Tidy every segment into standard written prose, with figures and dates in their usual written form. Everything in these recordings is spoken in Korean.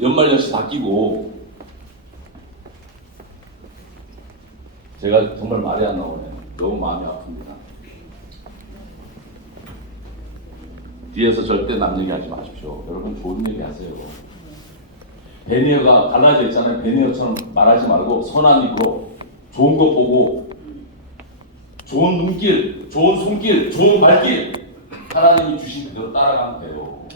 연말연시 다 끼고 제가 정말 말이 안 나오네요. 너무 마음이 아픕니다. 뒤에서 절대 남 얘기하지 마십시오. 여러분 좋은 얘기 하세요. 배니어가 갈라져 있잖아요. 배니어처럼 말하지 말고 선한 입으로 좋은 거 보고 좋은 눈길, 좋은 손길, 좋은 발길 하나님이 주신 그대로 따라가면 돼요.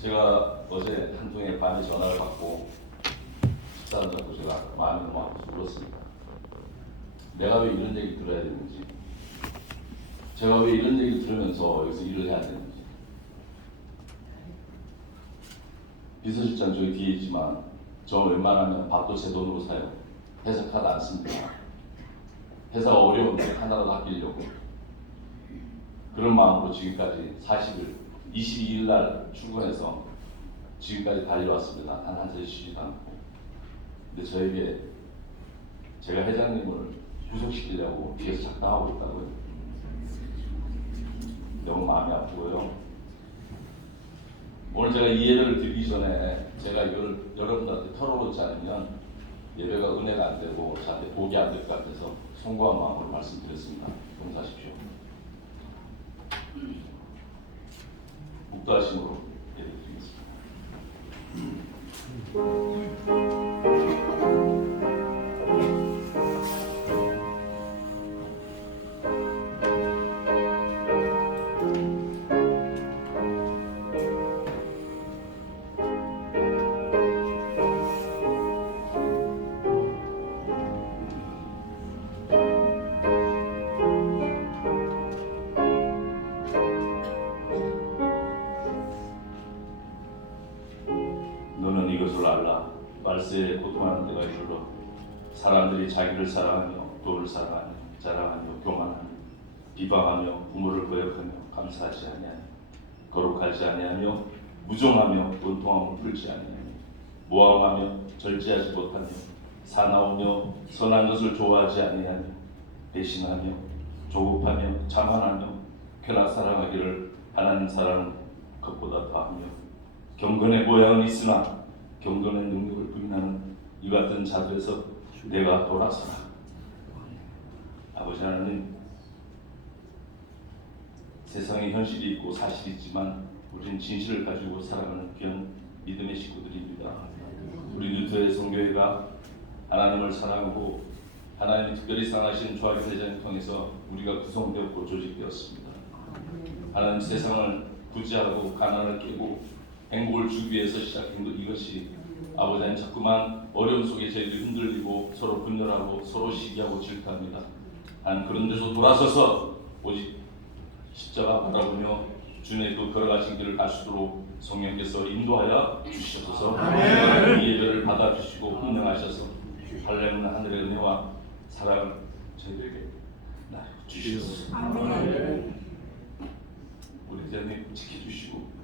제가 어제 한 통의 밤에 전화를 받고 식사를 잡고 제가 마음이 너무 아파서 울었습니다. 내가 왜 이런 얘기 들어야 되는지, 제가 왜 이런 얘기 들으면서 여기서 일을 해야 되는지. 비서실장 저기 뒤에 있지만 저 웬만하면 밥도 제 돈으로 사요. 회사 카드 안 씁니다. 회사가 어려운데 하나라도 아끼려고 그런 마음으로 지금까지 22일 날 출근해서 지금까지 달려왔습니다. 단 한 세 쉬지도 않고. 근데 저에게 제가 회장님을 구속시키려고 뒤에서 작당하고 있다고요. 너무 마음이 아프고요. 오늘 제가 이 예배를 드리기 전에 제가 이걸 여러분들한테 털어놓지 않으면 예배가 은혜가 안 되고 저한테 복이 안 될 것 같아서 송구한 마음으로 말씀드렸습니다. 용서하십시오. 묵도하심으로 예배 드리겠습니다. 너는 이것을 알라. 말세에 고통하는 때가 이르러 사람들이 자기를 사랑하며 돈을 사랑하며 자랑하며 교만하며 비방하며 부모를 거역하며 감사하지 아니하며 거룩하지 아니하며 무정하며 원통함을 풀지 아니하며 모함하며 절제하지 못하며 사나우며 선한 것을 좋아하지 아니하며 배신하며 조급하며 자만하며 쾌락 사랑하기를 하나님 사랑은 것보다 더하며 경건의 모양은 있으나 경건의 능력을 부인하는 이 같은 자들에서 내가 돌아서라. 아버지 하나님, 세상에 현실이 있고 사실이 있지만 우리는 진실을 가지고 살아가는 귀한 믿음의 식구들입니다. 우리 뉴트의 성교회가 하나님을 사랑하고 하나님이 특별히 사랑하시는 조합의 대장을 통해서 우리가 구성되었고 조직되었습니다. 하나님, 세상을 부지하고 가난을 깨고 행복을 주기 위해서 시작한 것, 이것이 아버지 하나님 자꾸만 어려움 속에 저희들이 흔들리고 서로 분열하고 서로 시기하고 질투합니다. 하나님, 그런 데서 돌아서서 오직 십자가 바라보며 주님의 그 걸어가신 길을 갈 수 있도록 성령께서 인도하여 주시옵소서. 이 예배를 받아주시고 훈련하셔서 할렘은 하늘의 은혜와 사랑을 저희들에게 주시옵소서. 우리 대장님 지켜주시고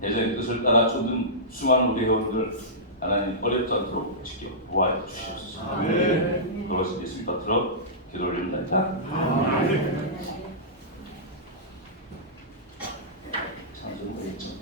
대장의 뜻을 따라 쫓는 수많은 우리 회원들 하나님 어렵지 않도록 지켜 보아해 주시옵소서. 그것을 예수님 받들어 기도 올립니다. 찬송 오행점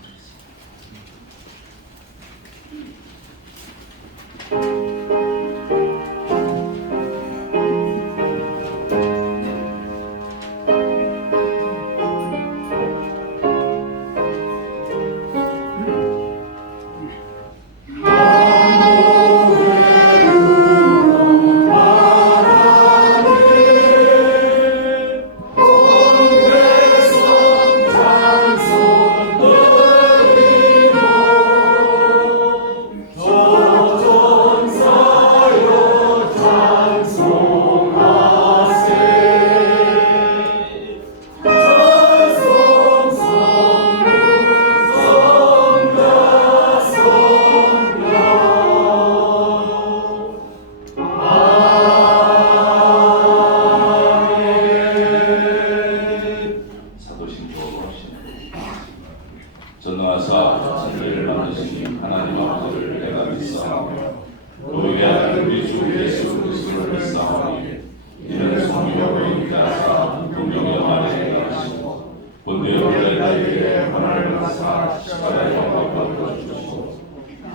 변화를 가사 십자가에 못 주시고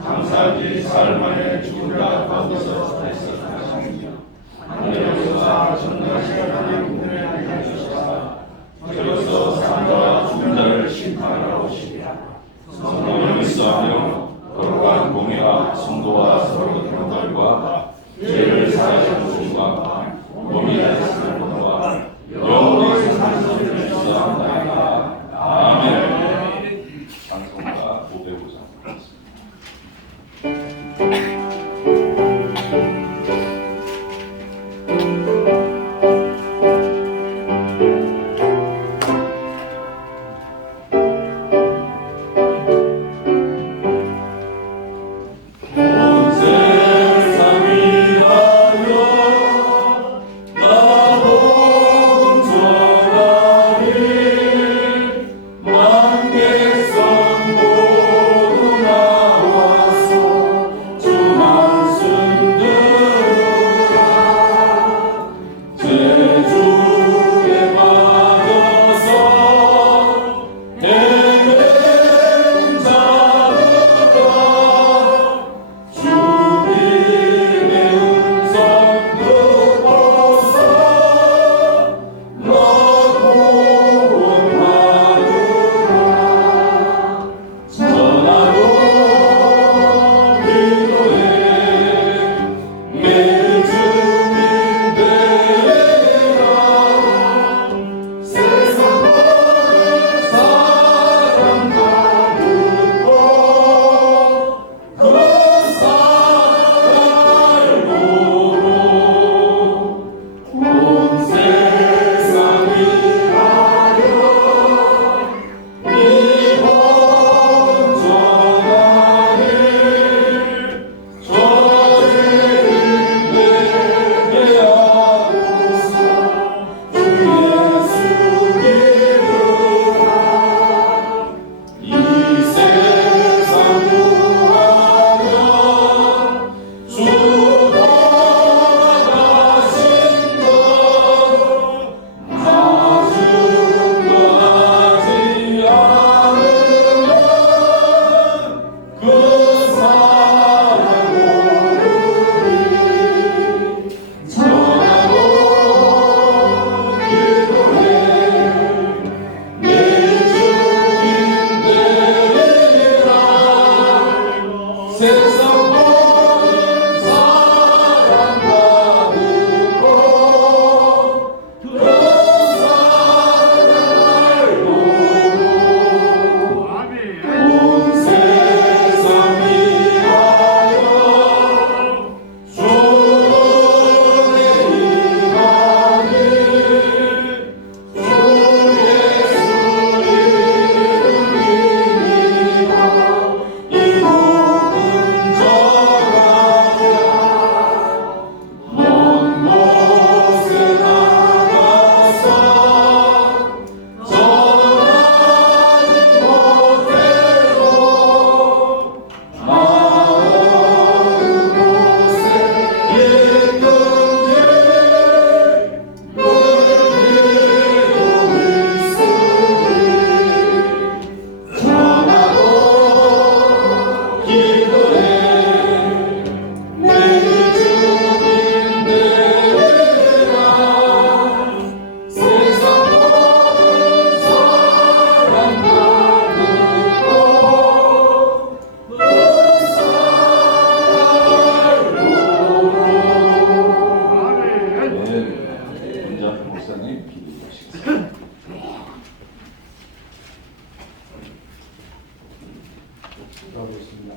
장사지 사흘 만에 죽은 자 가운데서 살아나시며 하늘에서 전능하신 하나님의 은혜를 주시사 저로서 산자와 죽은 자를 심판하러 오시리라. 성령을 수하며 거룩한 공예와 성도와 서로 교달과 죄를 사하여 주심과 몸이 하시는 것과 영원히 사는 것을 주시옵나이다. 아멘. 찬송가 505장. 기도하겠습니다.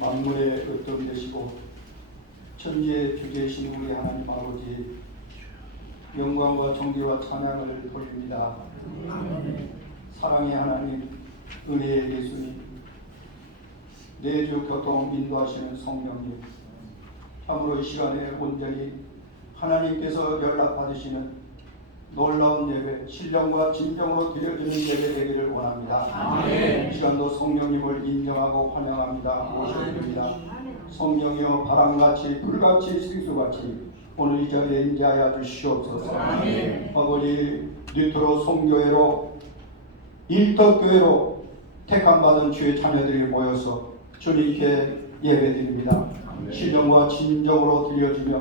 만물의 어떤 되시고 천지의 주제이신 우리 하나님 아버지, 영광과 존귀와 찬양을 돌립니다. 사랑의 하나님, 은혜의 예수님, 내주 교통 인도하시는 성령님, 참으로 이 시간에 온전히 하나님께서 연락받으시는 놀라운 예배, 신령과 진정으로 드려지는 예배 되기를 원합니다. 아멘. 이 시간도 성령님을 인정하고 환영합니다. 모셔드립니다. 성령이여 바람같이 불같이 생수같이 오늘 이 자리에 임재하여 주시옵소서. 아멘. 아버지, 뉴트로 송교회로 일터교회로 택함받은 주의 자녀들이 모여서 주님께 예배드립니다. 신령과 진정으로 드려지며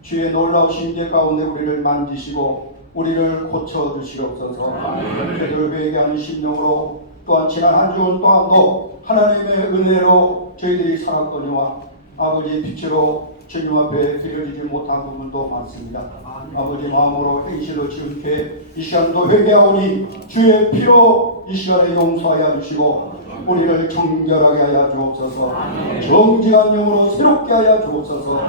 주의 놀라우신 계 가운데 우리를 만지시고 우리를 고쳐주시옵소서. 저희를 회개하는 심령으로 또한 지난 한 주간 또한도 하나님의 은혜로 저희들이 살았거니와 아버지 빛으로 주님 앞에 드려지지 못한 부분도 많습니다. 아버지 마음으로 행실로 지금께 이 시간도 회개하오니 주의 피로 이 시간에 용서하여 주시고 우리를 정결하게 하여 주옵소서. 정직한 영으로 새롭게 하여 주옵소서.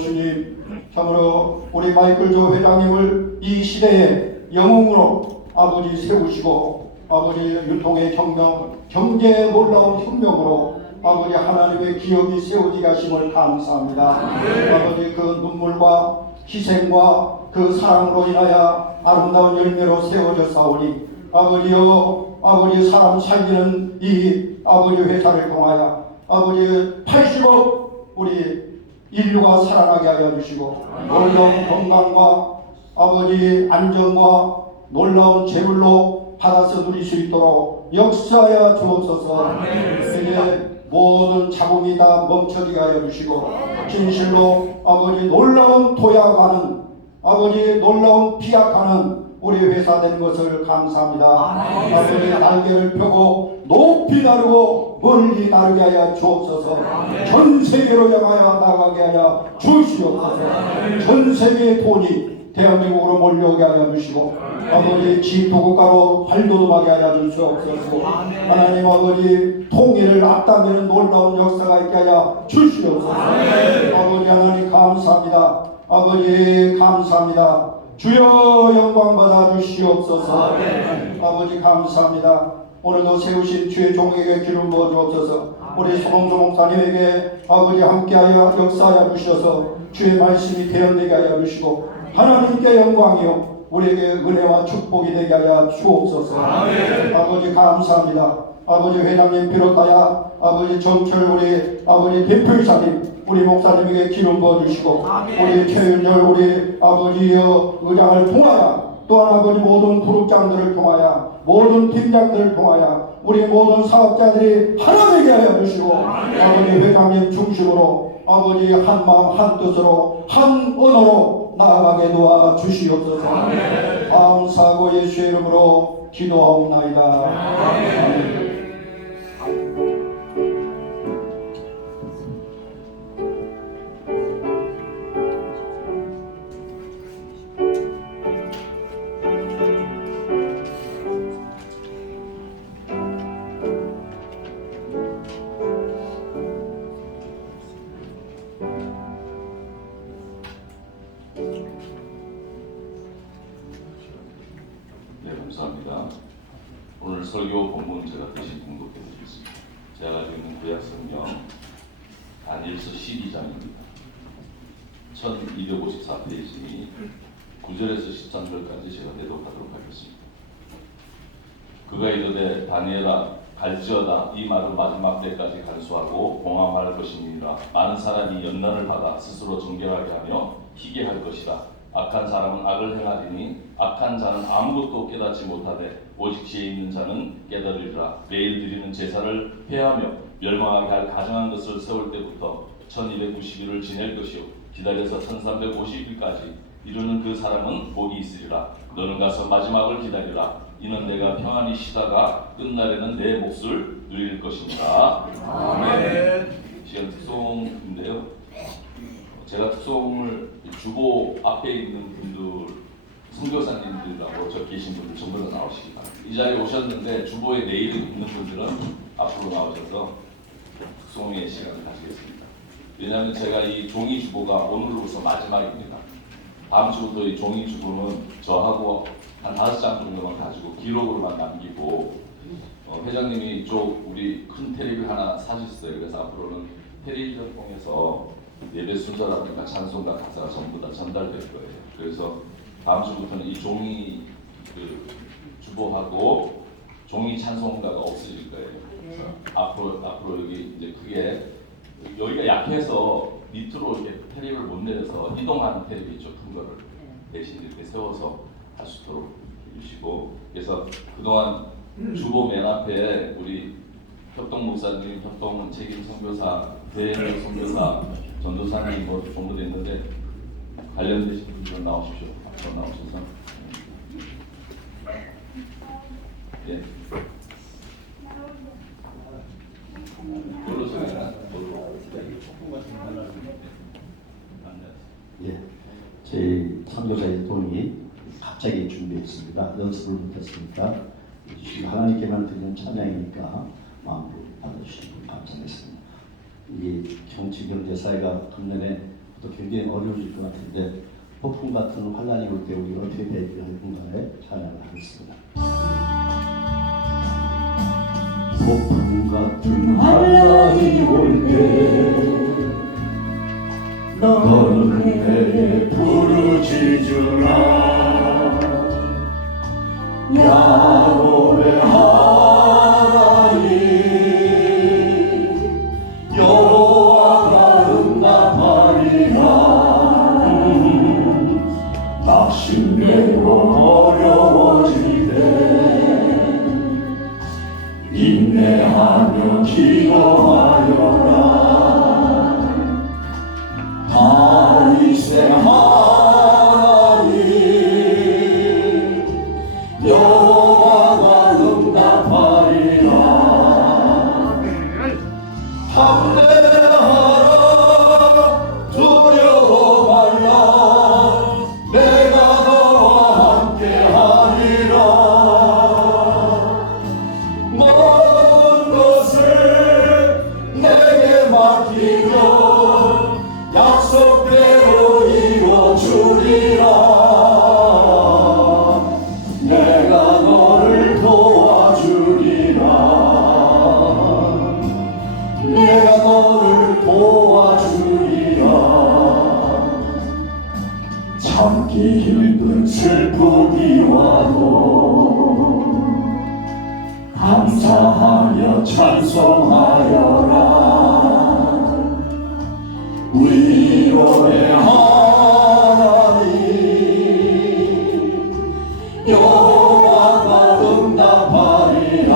주님 참으로 우리 마이클 조 회장님을 이 시대의 영웅으로 아버지 세우시고 아버지 율동의 혁명, 경제의 놀라운 혁명으로 아버지 하나님의 기업이 세워지게 하심을 감사합니다. 아버지 그 눈물과 희생과 그 사랑으로 인하여 아름다운 열매로 세워졌사오니 아버지여 아버지 사람 살리는 이 아버지 회사를 통하여 아버지 80억 우리 인류가 살아나게 하여 주시고 놀라운 건강과 아버지 안정과 놀라운 재물로 받아서 누릴 수 있도록 역사하여 주옵소서. 이제 모든 자궁이 다 멈춰지게 하여 주시고 진실로 아버지 놀라운 도약하는 아버지 놀라운 피약하는 우리 회사 된 것을 감사합니다. 아버지 날개를 펴고 높이 나르고 멀리 나르게 하여 주옵소서. 전 세계로 향하여 나가게 하여 주시옵소서. 전 세계의 돈이 대한민국으로 몰려오게 하여 주시고 아버지 지도국가로 발돋움하게 하여 주시옵소서. 하나님 아버지 통일을 앞당기는 놀라운 역사가 있게 하여 주시옵소서. 아버지 하나님 감사합니다. 아버지 감사합니다. 주여 영광 받아 주시옵소서. 아버지 감사합니다. 오늘도 세우신 주의 종에게 기름 부어 주옵소서. 우리 소봉조 목사님에게 아버지 함께하여 역사하여 주셔서 주의 말씀이 대언되게 하여 주시고 하나님께 영광이요 우리에게 은혜와 축복이 되게 하여 주옵소서. 아버지 감사합니다. 아버지 회장님 비롯하여 아버지 정철 우리 아버지 대표이사님 우리 목사님에게 기름 부어주시고 우리 최윤열 우리 아버지여 의장을 통하여 또한 아버지 모든 그룹장들을 통하여 모든 팀장들을 통하여 우리 모든 사업자들이 하나 되게 하여 주시고 아버지 회장님 중심으로 아버지 한 마음 한 뜻으로 한 언어로 나아가게 도와 주시옵소서. 감사하고 예수의 이름으로 기도하옵나이다. 아멘. 네, 감사합니다. 오늘 설교 본문 제가 대신 공독해 드리겠습니다. 제가 가지고 있는 구약 성경 다니엘서 12장입니다. 1254페이지 9절에서 13절까지 제가 내독하도록 하겠습니다. 그가 이르되 다니엘아 갈지어다 이 말은 마지막 때까지 간수하고 공함할 것이니라. 많은 사람이 연단을 받아 스스로 정결하게 하며 희게 할 것이라. 악한 사람은 악을 행하리니 악한 자는 아무것도 깨닫지 못하되 오직 지혜 있는 자는 깨달으리라. 매일 드리는 제사를 폐하며 멸망하게 할 가증한 것을 세울 때부터 1290일을 지낼 것이요 기다려서 1350일까지 이루는 그 사람은 복이 있으리라. 너는 가서 마지막을 기다리라. 이는 내가 평안히 쉬다가 끝날에는 내 몫을 누릴 것입니다. 아멘. 시간 특송인데요. 제가 특송을 주보 앞에 있는 분들, 선교사님들하고 저 계신 분들 전부 다 나오시기 바랍니다. 이 자리에 오셨는데 주보에 내일이 있는 분들은 앞으로 나오셔서 특송의 시간을 가지겠습니다. 왜냐하면 제가 이 종이 주보가 오늘로서 마지막입니다. 다음 주부터 이 종이 주보는 저하고 한 5장 정도만 가지고 기록으로만 남기고 회장님이 이쪽 우리 큰 텔레비 하나 사주셨어요. 그래서 앞으로는 텔레비전 통해서 예배 순서라든가 찬송가 가사가 전부 다 전달될 거예요. 그래서 다음 주부터는 이 종이 그 주보하고 종이 찬송가가 없어질 거예요. 그래서 앞으로 여기 이제 크게 여기가 약해서 밑으로 이렇게 텔레비를 못 내려서 이동하는 텔레비 있죠. 큰 거를 대신 이렇게 세워서 할 수 있도록 해주시고, 그래서 그동안 주보 맨 앞에 우리 협동 목사님, 협동 책임 선교사, 대행 선교사, 전도사님 뭐 전부 돼 있는데 관련되신 분들 나오십시오. 앞으로 나오셔서. 예. 뭘로 소개나? 예, 저희 선교사의 동이 갑자기 준비했습니다. 연습을 못했으니까 하나님께만 드리는 찬양이니까 마음으로 받아주시면 감사하겠습니다. 이 정치, 경제, 사회가 금년에부터 굉장히 어려워질 것 같은데 폭풍 같은 환란이 올 때 우리가 어떻게 대비할 건가에 찬양을 하겠습니다. 폭풍 같은 환란이 올때 너는 내게 부르짖으라. 야곱의 하나님 여호와가 응답하리라. 낙심되고 어려워질 때 인내하며 기도하여라. 다윗의 하나님 여호와가 응답하리라. 담대하라 두려워 말라. 내가 너와 함께하리라. 모든 것을 내게 맡기며 약속대로 이루어주리라. 내가 너를 도와주리라. 내가 너를 도와주리라. 참기 힘든 슬픔이 와도 감사하며 찬송하여라. 위로의 하나님 여호와가 응답하리라.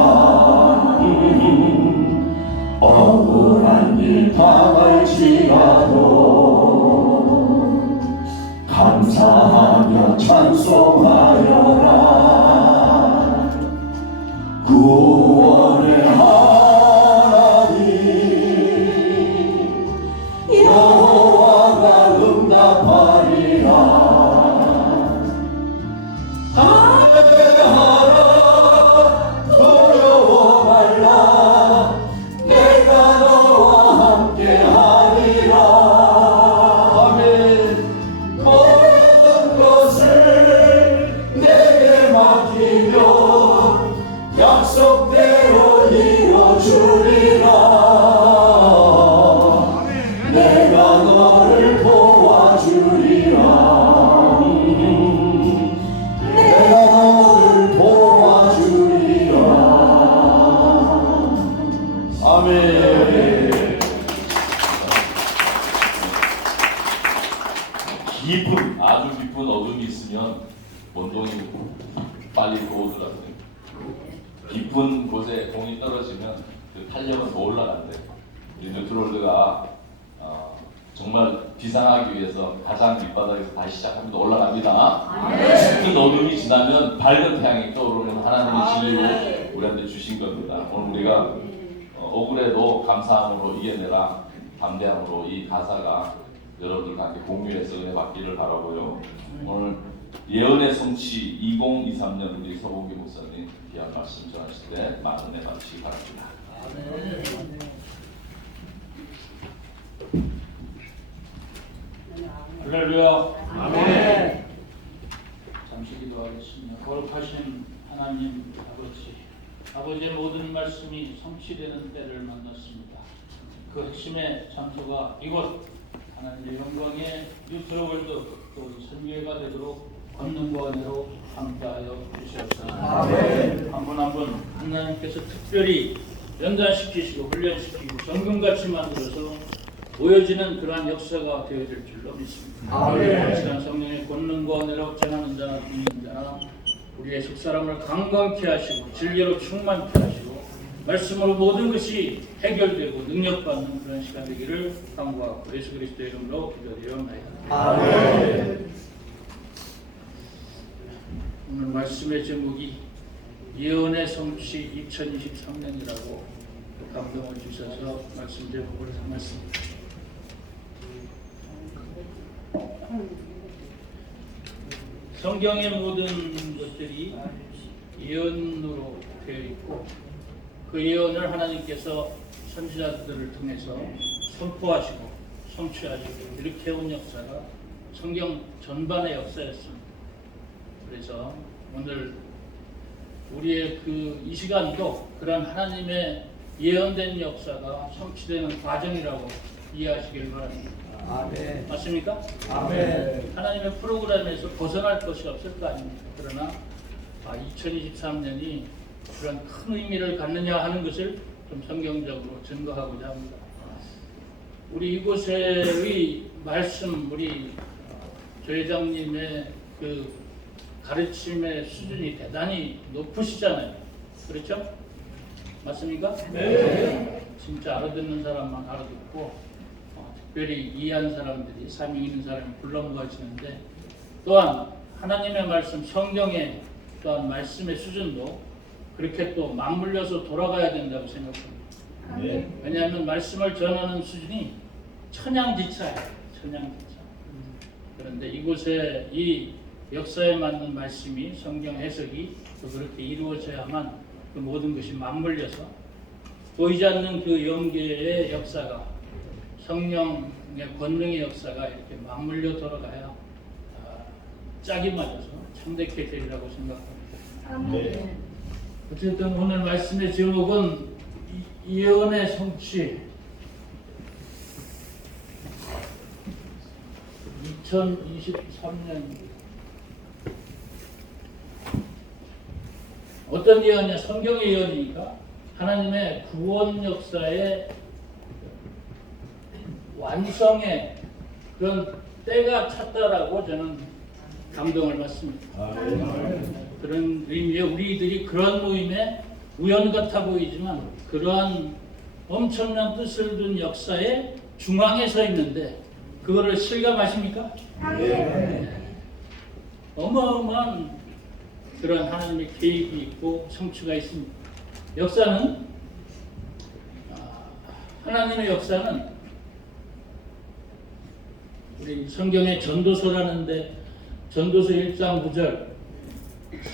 억울한 일 당할지라도 감사하며 찬송하여라. 구원의 하나님 여호와가 응답하리라. 담대하라 두려워 말라. 내가 너와 함께하리라. 아멘. 모든 것을 내게 맡기며 약속대로 이루어주리라. 내가 너를 도와주리라. 내가 너를 도와주리라. 아멘. 깊은, 아주 깊은 어둠이 있으면 원동이 빨리 들어오더라고요. 깊은 곳에 공이 떨어지면 그 탄력은 더 올라간대. 우리 뉴트롤드가 정말 비상하기 위해서 가장 밑바닥에서 다시 시작합니다. 올라갑니다. 깊은 어둠이 지나면 밝은 태양이 떠오르는 하나님의 진리로 우리한테 주신 겁니다. 오늘 우리가 억울해도 감사함으로 이겨내라, 담대함으로 이 가사가 여러분들과 함께 공유해서 은혜 받기를 바라고요. 오늘 예언의 성취 2023년 우리 서봉기 목사님 귀한 말씀 전하실 때 많은 은혜 받으시기 바랍니다. 할렐루야. 아멘. 잠시 기도하겠습니다. 거룩하신 하나님 아버지의 모든 말씀이 성취되는 때를 만났습니다. 그 핵심의 장소가 이곳 하나님의 영광의 뉴트로월드 또 선교회가 되도록 권능과 은혜로 함께하여 주시옵소서. 한 분 한 분 하나님께서 특별히 연단시키시고 훈련시키고 정금같이 만들어서 보여지는 그러한 역사가 되어질 줄로 믿습니다. 시간 성령의 권능과 은혜로 전하는 자나 듣는 자나 우리의 속사람을 강건케 하시고 진리로 충만케 하시고 말씀으로 모든 것이 해결되고 능력받는 그런 시간 되기를 간구하고 예수 그리스도의 이름으로 기도드리옵나이다. 아멘. 오늘 말씀의 제목이 예언의 성취 2023년이라고 감동을 주셔서 말씀 제목을 삼았습니다. 성경의 모든 것들이 예언으로 되어 있고 그 예언을 하나님께서 선지자들을 통해서 선포하시고 성취하시고 이렇게 온 역사가 성경 전반의 역사였습니다. 그래서 오늘 우리의 이 시간도 그런 하나님의 예언된 역사가 성취되는 과정이라고 이해하시길 바랍니다. 아멘. 맞습니까? 아멘. 하나님의 프로그램에서 벗어날 것이 없을 거 아닙니까? 그러나 2023년이 그런 큰 의미를 갖느냐 하는 것을 좀 성경적으로 증거하고자 합니다. 우리 이곳의 말씀, 우리 조 회장님의 그 가르침의 수준이 대단히 높으시잖아요. 그렇죠? 맞습니까? 네. 진짜 알아듣는 사람만 알아듣고 특별히 이해한 사람들이 사명 있는 사람이 불러 모아지는데 또한 하나님의 말씀 성경의 또한 말씀의 수준도 그렇게 또 맞물려서 돌아가야 된다고 생각합니다. 네. 왜냐하면 말씀을 전하는 수준이 천양지차예요. 천양지차. 그런데 이곳에 이 역사에 맞는 말씀이 성경 해석이 또 그렇게 이루어져야만 그 모든 것이 맞물려서 보이지 않는 그 영계의 역사가 성령의 권능의 역사가 이렇게 맞물려 돌아가야 짝이 맞아서 참되게 되리라고 생각합니다. 네. 어쨌든 오늘 말씀의 제목은 예언의 성취 2023년 어떤 예언이냐? 성경의 예언이니까 하나님의 구원 역사의 완성의 그런 때가 찼다라고 저는 감동을 받습니다. 그런 의미에 우리들이 그런 모임에 우연 같아 보이지만 그러한 엄청난 뜻을 둔 역사의 중앙에 서 있는데 그거를 실감하십니까? 네. 어마어마한 그런 하나님의 계획이 있고 성취가 있습니다. 역사는 하나님의 역사는 우리 성경의 전도서라는데 전도서 1장 9절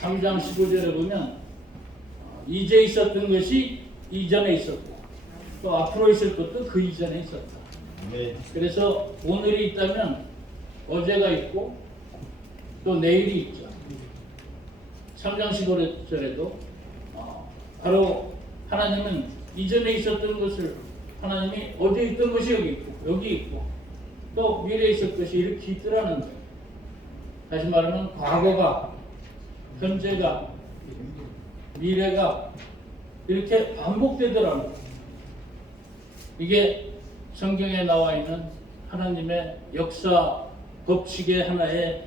3장 15절에 보면 이제 있었던 것이 이전에 있었고 또 앞으로 있을 것도 그 이전에 있었다. 그래서 오늘이 있다면 어제가 있고 또 내일이 있죠. 3장 15절에도 바로 하나님은 이전에 있었던 것을 하나님이 어제 있던 것이 여기 있고 또 미래에 있을 것이 이렇게 있더라는 거예요. 다시 말하면 과거가 현재가 미래가 이렇게 반복되더라는 거예요. 이게 성경에 나와 있는 하나님의 역사 법칙의 하나의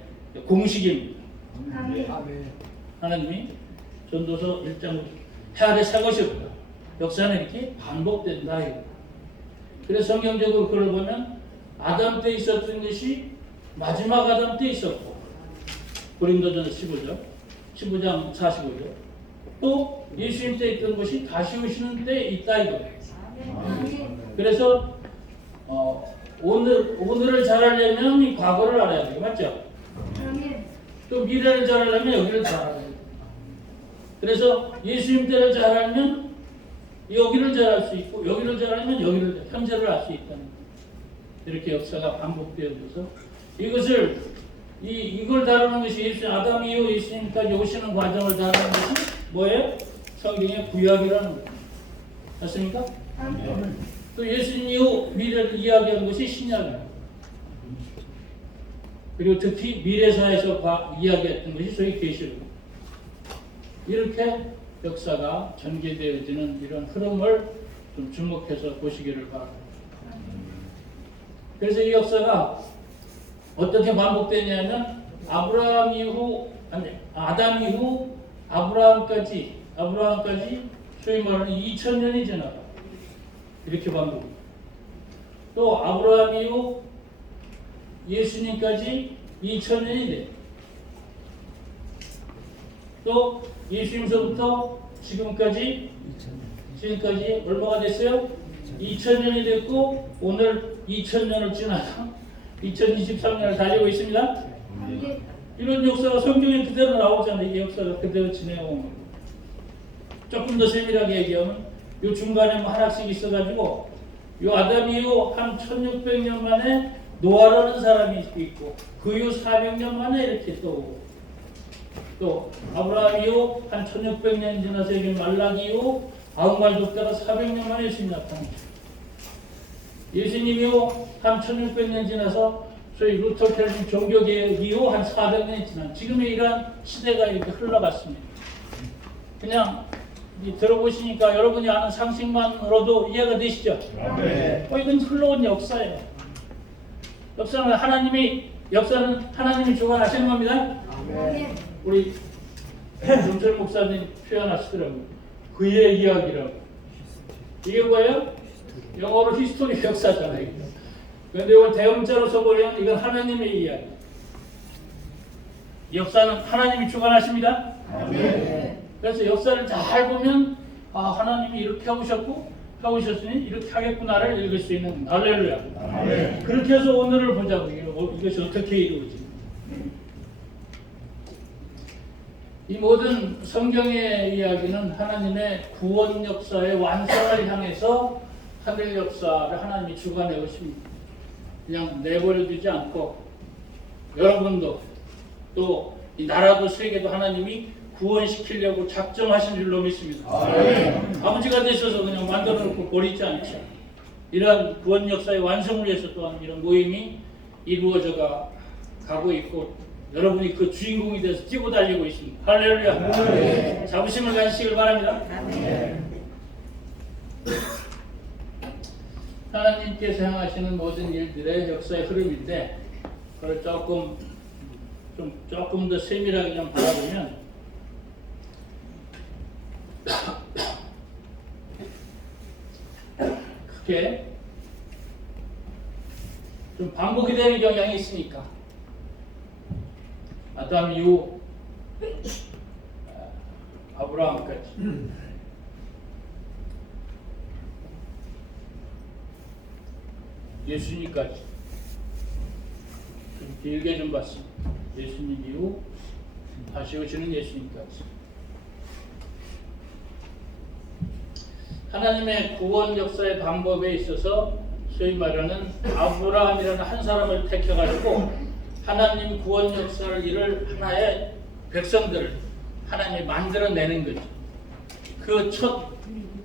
공식입니다. 하나님이 전도서 1장 해 아래 새 것이 없다. 역사는 이렇게 반복된다. 그래서 성경적으로 그걸 보면 아담 때 있었던 것이 마지막 아담 때 있었고 고린도전서 15장 45절 또 예수님 때 있던 것이 다시 오시는 때 있다 이거예요. 그래서 오늘을 잘하려면 이 과거를 알아야 돼요. 맞죠? 또 미래를 잘하려면 여기를 잘해야 돼요. 그래서 예수님 때를 잘하면 여기를 잘할 수 있고 여기를 잘하면 여기를 현재를 알 수 있다는 거예요. 이렇게 역사가 반복되어져서 이것을 이걸 다루는 것이 예수님 아담 이후 예수님까지 오시는 과정을 다루는 것이 뭐예요? 성경의 구약이라는 거예요. 맞습니까? 또 예수님 이후 미래를 이야기하는 것이 신약이에요. 그리고 특히 미래사에서 이야기했던 것이 소위 계시록. 이렇게 역사가 전개되어지는 이런 흐름을 좀 주목해서 보시기를 바랍니다. 그래서 이 역사가 어떻게 반복되냐면 아브라함 이후 아담 이후 아브라함까지 소위 말하는 2000년이 지나가. 이렇게 반복. 또 아브라함 이후 예수님까지 2000년이 돼. 또 예수님서부터 지금까지 얼마가 됐어요? 2000년이 됐고 오늘 2000년을 지나서 2023년을 달리고 있습니다. 이런 역사가 성경에 그대로 나오잖아요. 이 역사가 그대로 지내온. 조금 더 세밀하게 얘기하면 요 중간에 뭐 하나씩 있어가지고 요 아담 이후 한 1600년 만에 노아라는 사람이 있고 그 이후 400년 만에 이렇게 또 아브라함 이후 한 1600년 지나서 여기 말라기 이후 아우말 돕다가 400년 만에 예수님 나타납니다. 예수님 이후 한 1600년 지나서 소위 루터 켈빈 종교개혁 이후 한 400년이 지난 지금의 이러한 시대가 이렇게 흘러갔습니다. 그냥 들어보시니까 여러분이 아는 상식만으로도 이해가 되시죠? 이건 흘러온 역사예요. 역사는 하나님이 주관하시는 겁니다. 우리 정철 목사님 표현하시더라고요. 그의 이야기라고. 이게 뭐예요? 영어로 히스토리 역사잖아요. 그런데 이걸 대문자로 써보면 이건 하나님의 이야기. 역사는 하나님이 주관하십니다. 그래서 역사를 잘 보면 하나님이 이렇게 하셨으니 이렇게 하겠구나를 읽을 수 있는 할렐루야. 그렇게 해서 오늘을 보자고. 이것이 어떻게 이루어지. 이 모든 성경의 이야기는 하나님의 구원 역사의 완성을 향해서 하늘 역사를 하나님이 주관해 오십니다. 그냥 내버려 두지 않고 여러분도 또 이 나라도 세계도 하나님이 구원시키려고 작정하신 줄로 믿습니다. 아버지가 되셔서 그냥 만들어 놓고 버리지 않죠. 이러한 구원 역사의 완성을 위해서 또한 이런 모임이 이루어져 가고 있고 여러분이 그 주인공이 돼서 뛰고 달리고 있습니다. 할렐루야. 자부심을 가지시길 바랍니다. 하나님께서 행하시는 모든 일들의 역사의 흐름인데 그걸 조금 더 세밀하게 좀 바라보면 그게 좀 반복이 되는 경향이 있으니까 아담 이후 아브라함까지 예수님까지 좀 길게 좀 봤습니다. 예수님 이후 다시 오시는 예수님까지 하나님의 구원 역사의 방법에 있어서 소위 말하는 아브라함이라는 한 사람을 택해가지고 하나님 구원 역사를 이룰 하나의 백성들을 하나님이 만들어내는 거죠. 그 첫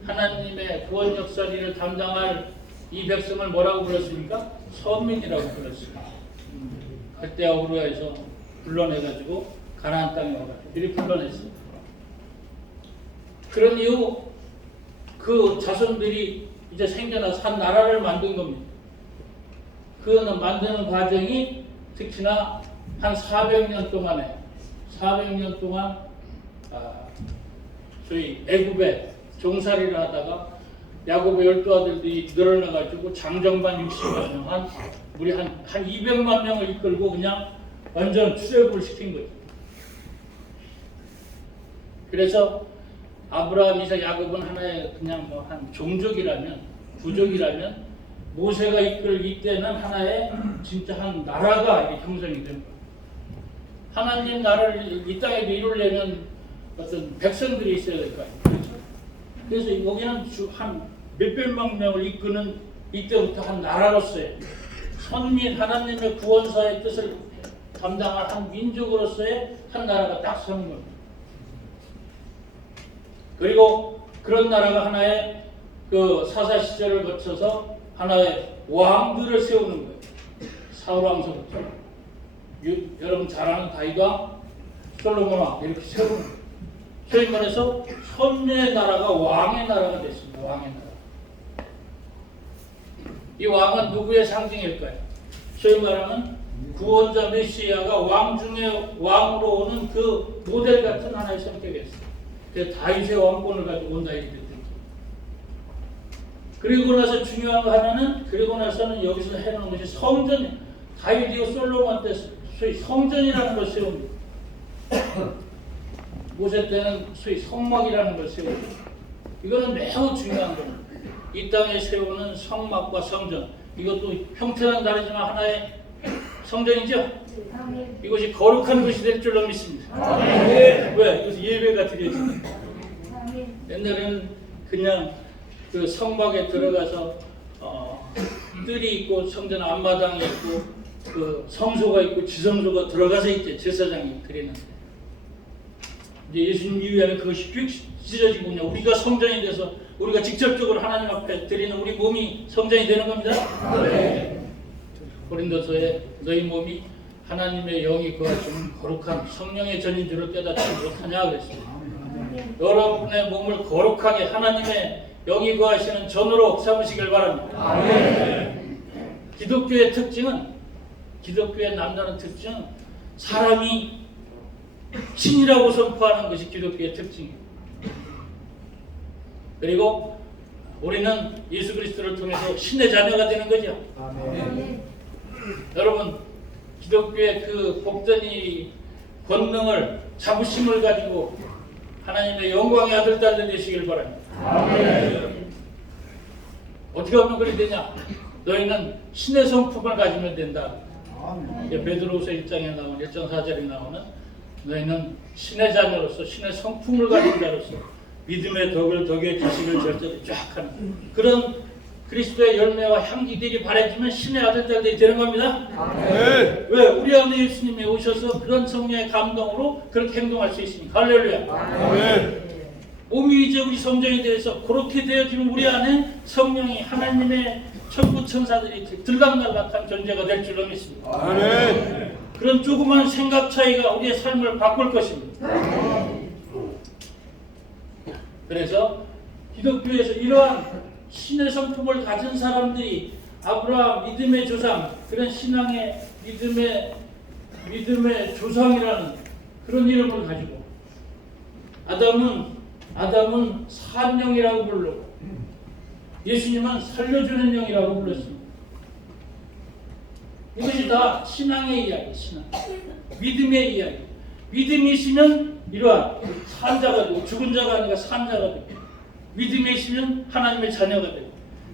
하나님의 구원 역사를 담당할 이 백성을 뭐라고 불렀습니까? 선민이라고 불렀습니다. 갈대아우르에서 불러내가지고 가나안 땅에 와가지고 이렇게 불러냈습니다. 그런 이후 그 자손들이 이제 생겨나서 한 나라를 만든 겁니다. 그 만드는 과정이 특히나 한 400년 동안 소위 애굽에 종살이를 하다가 야곱의 12아들들이 늘어나가지고 장정반 60만 명, 우리 한 200만 명을 이끌고 그냥 완전 출애굽을 시킨 거죠. 그래서 아브라함, 이삭, 야곱은 하나의 그냥 뭐 한 종족이라면, 부족이라면 모세가 이끌 이때는 하나의 진짜 한 나라가 이렇게 형성이 된 거예요. 하나님 나라를 이 땅에 이루려면 어떤 백성들이 있어야 될 거 아니에요. 그렇죠? 그래서 여기는 한 몇백만 명을 이끄는 이때부터 한 나라로서의 선민 하나님의 구원사의 뜻을 담당할 한 민족으로서의 한 나라가 딱 서는 겁니다. 그리고 그런 나라가 하나의 그 사사 시절을 거쳐서 하나의 왕들을 세우는 거예요. 사울 왕서부터 여러분 잘 아는 다윗왕, 솔로몬 왕 이렇게 세우는 거예요. 소위 말해서 선민의 나라가 왕의 나라가 됐습니다. 왕의 나라. 이 왕은 누구의 상징일까요? 소위 말하면 구원자 메시아가 왕 중에 왕으로 오는 그 모델 같은 하나의 성격이었어요. 그래서 다윗의 왕권을 가지고 온다 이렇게 됐죠. 그리고 나서 중요한 거 하나는, 그리고 나서는 여기서 해놓은 것이 성전, 다윗이요 솔로몬 때 소위 성전이라는 걸 세웁니다. 모세 때는 소위 성막이라는 걸 세웁니다. 이거는 매우 중요한 겁니다. 이 땅에 세우는 성막과 성전, 이것도 형태는 다르지만 하나의 성전이죠. 이것이 거룩한 것이 될 줄로 믿습니다. 왜? 이것이 예배가 드려집니다. 옛날에는 그냥 그 성막에 들어가서 뜰이 있고 성전 앞마당이 있고 그 성소가 있고 지성소가 들어가서 이제 제사장이 드리는데, 이제 예수님 이후에는 그것이 쭉 찢어지고 그냥 우리가 성전이 돼서 우리가 직접적으로 하나님 앞에 드리는 우리 몸이 성전이 되는 겁니다. 고린도서에 너희 몸이 하나님의 영이 거하시는 거룩한 성령의 전인 줄을 깨닫지 못하냐 그랬습니다. 여러분의 몸을 거룩하게 하나님의 영이 거하시는 전으로 삼으시길 바랍니다. 기독교의 특징은, 기독교의 남다른 특징은 사람이 신이라고 선포하는 것이 기독교의 특징입니다. 그리고 우리는 예수 그리스도를 통해서 신의 자녀가 되는 거죠. 여러분, 기독교의 그 복된 이 권능을, 자부심을 가지고 하나님의 영광의 아들, 딸들 되시길 바랍니다. 어떻게 하면 그리 되냐? 너희는 신의 성품을 가지면 된다. 베드로후서 1장에 나오는 1장 4절에 나오는 너희는 신의 자녀로서 신의 성품을 가진 자로서 믿음의 덕을 덕의 지식을 절제를 쫙 하는 그런 그리스도의 열매와 향기들이 바래지면 신의 아들들이 되는 겁니다. 왜? 우리 안에 예수님이 오셔서 그런 성령의 감동으로 그렇게 행동할 수 있으니까. 할렐루야. 몸이 이제 우리 성전이 되어서 그렇게 되어지면 우리 안에 성령이 하나님의 천부 천사들이 들락날락한 존재가 될 줄로 믿습니다. 그런 조그만 생각 차이가 우리의 삶을 바꿀 것입니다. 그래서 기독교에서 이러한 신의 성품을 가진 사람들이 아브라함 믿음의 조상, 그런 신앙의 믿음의 조상이라는 그런 이름을 가지고, 아담은 산영이라고 부르고 예수님은 살려주는 영이라고 불렀습니다. 이것이 다 신앙의 이야기, 신앙, 믿음의 이야기. 믿음이 있으면 이러한 산 자가 되고, 죽은 자가 아니라 산 자가 되고, 믿음이 있으면 하나님의 자녀가 되고,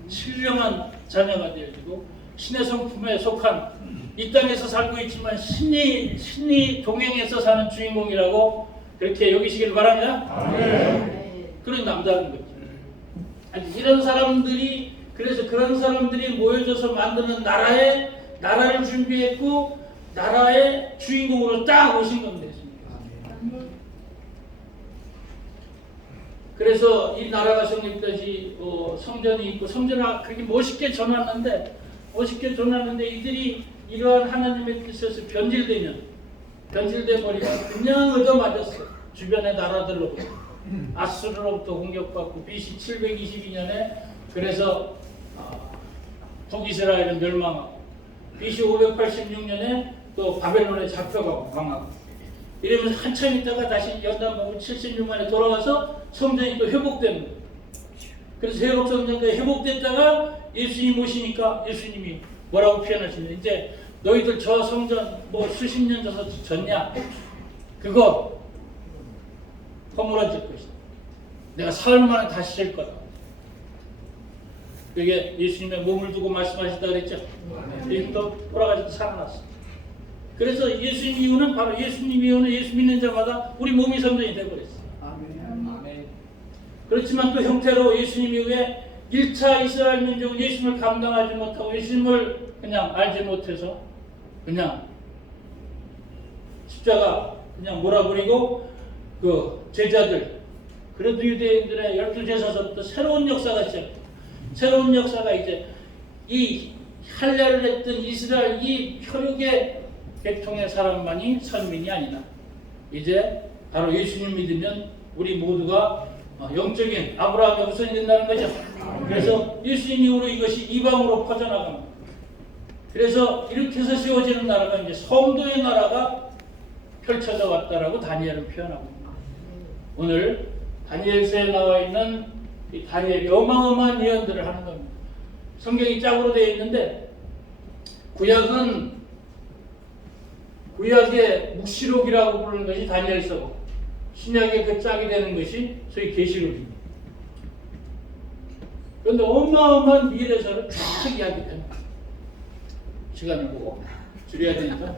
신령한 자녀가 되어지고, 신의 성품에 속한 이 땅에서 살고 있지만 신이 동행해서 사는 주인공이라고 그렇게 여기시길 바랍니다. 그런 남다른 거죠. 이런 사람들이, 그래서 그런 사람들이 모여져서 만드는 나라를 준비했고 나라의 주인공으로 딱 오신 겁니다. 그래서 이 나라가 성립되지 성전이 있고, 성전을 그렇게 멋있게 전놨는데 이들이 이러한 하나님의 뜻에서 변질돼 버리면 그냥 얻어맞았어요. 주변의 나라들로부터, 아수르로부터 공격받고, BC 722년에 그래서 북이스라엘은 멸망하고, BC 586년에 또 바벨론에 잡혀가고 강하고, 이러면서 한참 있다가 다시 연단받고 76년 만에 돌아와서 성전이 또 회복되는 거예요. 그래서 새롭 성전이 회복됐다가 예수님 오시니까 예수님이 뭐라고 표현하시냐면, 이제 너희들 저 성전 수십 년 졌냐? 그거 허물어질 것이다. 내가 사흘 만에 다시 질 거다. 그게 예수님의 몸을 두고 말씀하셨다 그랬죠. 예수님도 돌아가셔서 살아났어. 그래서 예수님 이후는 바로 예수님 이후는 예수 믿는 자마다 우리 몸이 성전이 되어버렸어요. 그렇지만 또 형태로 예수님 이후에 1차 이스라엘 민족은 예수님을 감당하지 못하고 예수님을 그냥 알지 못해서 그냥 십자가 그냥 몰아버리고, 그 제자들, 그래도 유대인들의 12제사서부터 새로운 역사가 시작돼요. 새로운 역사가 이제 이 할례를 했던 이스라엘 이 혈육의 계통의 사람만이 선민이 아니다. 이제 바로 예수님 믿으면 우리 모두가 영적인 아브라함의 후손이 된다는 거죠. 그래서 예수님 이후로 이것이 이방으로 퍼져나갑니다. 그래서 이렇게 해서 세워지는 나라가 이제 성도의 나라가 펼쳐져 왔다라고 다니엘은 표현하고 있습니다. 오늘 다니엘서에 나와 있는 이 다니엘이 어마어마한 예언들을 하는 겁니다. 성경이 짝으로 되어 있는데 구약의 묵시록이라고 부르는 것이 다니엘서고 신약의 그 짝이 되는 것이 소위 계시록입니다. 그런데 어마어마한 미래설을 쫙 이야기합니다. 시간을 보고 줄여야 되니까.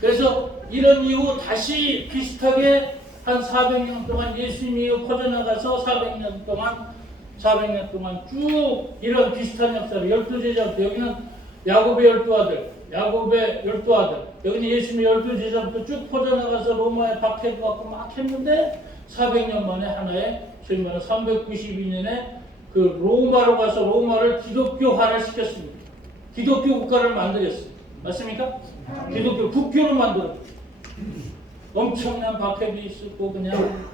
그래서 이런 이후 다시 비슷하게 한 400년 동안 예수님이 퍼져나가서 400년 동안 쭉 이런 비슷한 역사를 12제자부터 여기는 야곱의 12아들, 여기는 예수님의 12제자부터 쭉 퍼져나가서 로마에 박해를 받고 막 했는데 400년 만에 하나의 소위 말하는 392년에 그 로마로 가서 로마를 기독교화를 시켰습니다. 기독교 국가를 만들었어요. 맞습니까? 기독교 국교를 만들었어요. 엄청난 박해도 있었고 그냥